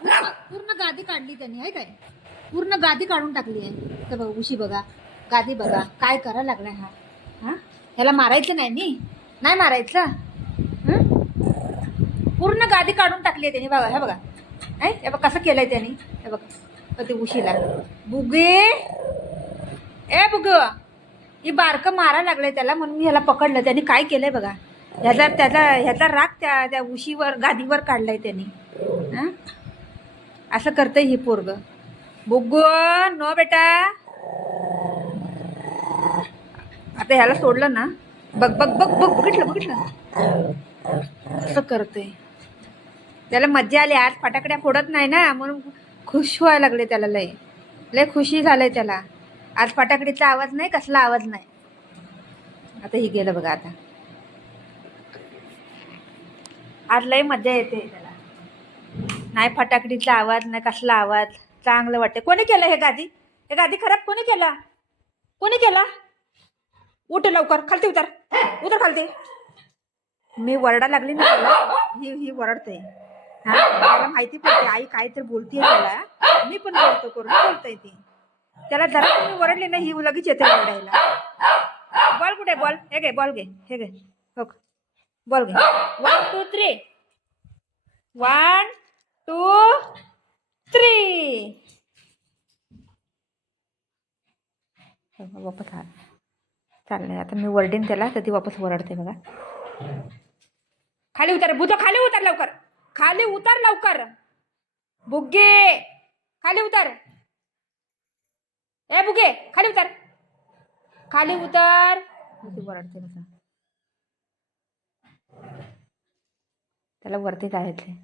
पूर्ण गादी काढली त्यांनी आहे काय, पूर्ण गादी काढून टाकली आहे. तर बघ उशी बघा, गादी बघा, काय करायला लागलाय हा. हा ह्याला मारायचं नाही, नाही मारायचं. पूर्ण गादी काढून टाकली आहे त्यांनी. बघा हे बघा, हे बघ कसं केलंय त्यांनी. हे बघा ते उशीला बुगे, ए बुग, ही बारकं मारा लागलंय त्याला, म्हणून ह्याला पकडलं. त्यांनी काय केलंय बघा, ह्याचा राग त्या उशीवर गादीवर काढलाय त्यांनी. असं करतंय ही पोरग. बुग्गू नो बेटा, आता ह्याला सोडलं ना, बघ बघ बघ बघ, बघितलं असं करतंय. त्याला मज्जा आली आज, फटाकड्या फोडत नाही ना, म्हणून खुश व्हायला लागले त्याला. लय खुशी झालंय त्याला आज. फटाकडीचा आवाज नाही, कसला आवाज नाही. आता ही गेलं बघा. आता आज लय मज्जा येते त्याला. नाही फटाकडीचा आवाज, नाही कसला आवाज, चांगलं वाटते. कोणी केलं हे गादी खराब कोणी केला? उठ लवकर, खालती उतर खालती. मी वरडा लागली ना त्याला, ही वरडते. त्याला माहिती पडते आई काय तर बोलतीये त्याला. मी पण बोलतोय ती त्याला. जरा तुम्ही वरडले ना, ही लगेच येते वरडायला. बॉल कुठे, बॉल हे घे, बॉल घे, हे घे, हो बॉल घे. 1 2 3, 1 2 3. वापस चाललंय. आता मी वरडेन त्याला, तर ती वापस वरडते बघा. खाली उतर भूतो, खाली उतर लवकर, खाली उतर लवकर. बुग्गे खाली उतर, ए बुगे खाली उतर, खाली उतर. वरडते बघा, त्याला वरती जायचंय.